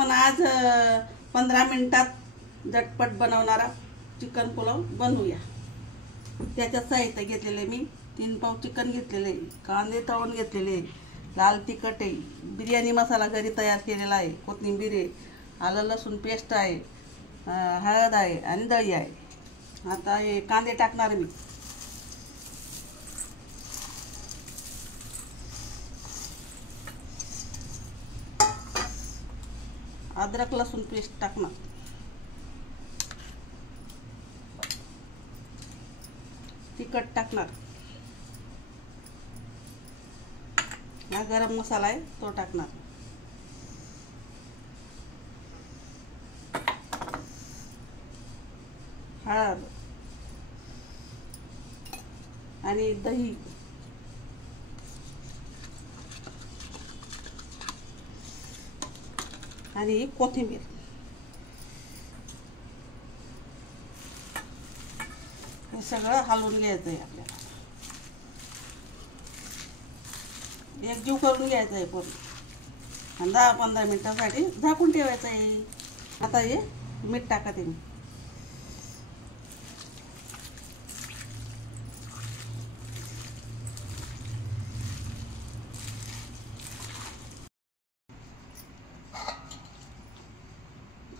आपण आज 15 मिनिटात झटपट बनवणारा चिकन पुलाव बनवूया। त्याच्यात साहित्य घेतलेले मी 3 पाव चिकन घेतलेले, कांदे तळून घेतलेले, लाल तिखट आहे, बिर्याणी मसाला घरी तयार केलेला आहे, कोथिंबीर आहे, आलं लसूण पेस्ट आहे, हळद आहे आणि दही आहे। आता हे कांदे टाकणार मी। अद्रक लसूण पेस्ट टाकणार, तिखट टाकणार, हा गरम मसाला आहे तो टाकणार, हळद आणि दही, आणि कोथिंबीर। हे सगळं हलवून घ्यायचं आहे आपल्याला, एकजीव करून घ्यायचं आहे पूर्ण। 10-15 मिनिटांसाठी झाकून ठेवायचं आहे। आता हे मीठ टाकते मी।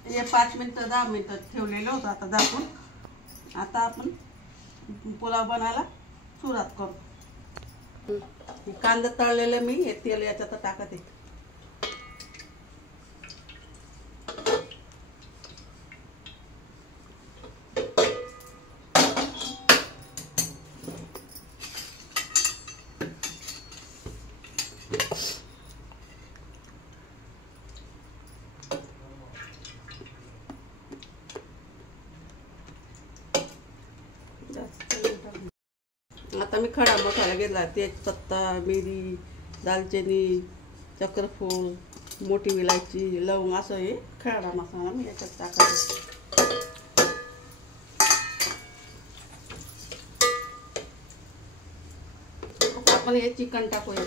हे 5 मिनिटं 10 मिनिटं ठेवलेलं होतं आता झाकून। आता आपण पुलाव बनायला सुरुवात करू। कांदा तळलेलं मी हे तेल याच्यात टाकते। आता मी खडा मसाला घेतला, तेजपत्ता, मिरी, दालचिनी, चक्रफूल, मोठी विलायची, लवंग, असं हे खडा मसाला मी याच्यात टाकायचा। आपण हे चिकन टाकूया।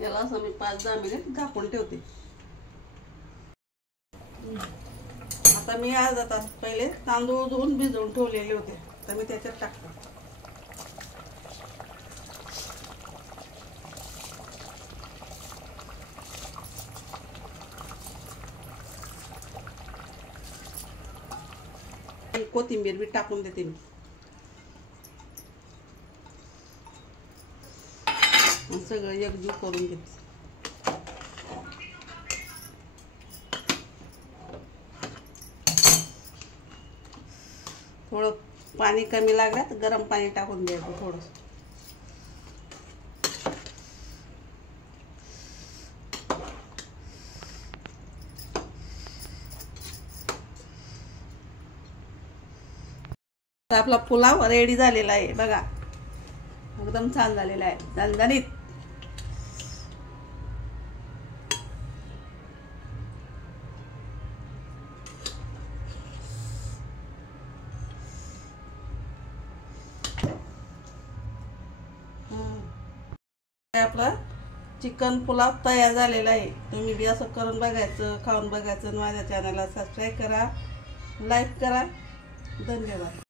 याला असं मी 5-10 मिनिट झाकून ठेवते। आता मी अर्धा तास पहिले तांदूळ धुवून भिजवून ठेवलेले होते, तर मी त्याच्यात टाकते। कोथिंबीर बी टाकून देते मी। सगळं एकजीव करून घेते। थोडं पाणी कमी लागलं तर गरम पाणी टाकून द्यायचं थोडं। आपला पुलाव रेडी झालेला आहे बघा, एकदम छान झालेला आहे, झणझणीत। आपला चिकन पुलाव तयार झालेला आहे। तुम्ही बी असं करून बघायचं, खाऊन बघायचं। माझ्या चॅनलला सबस्क्राईब करा, लाईक करा। धन्यवाद।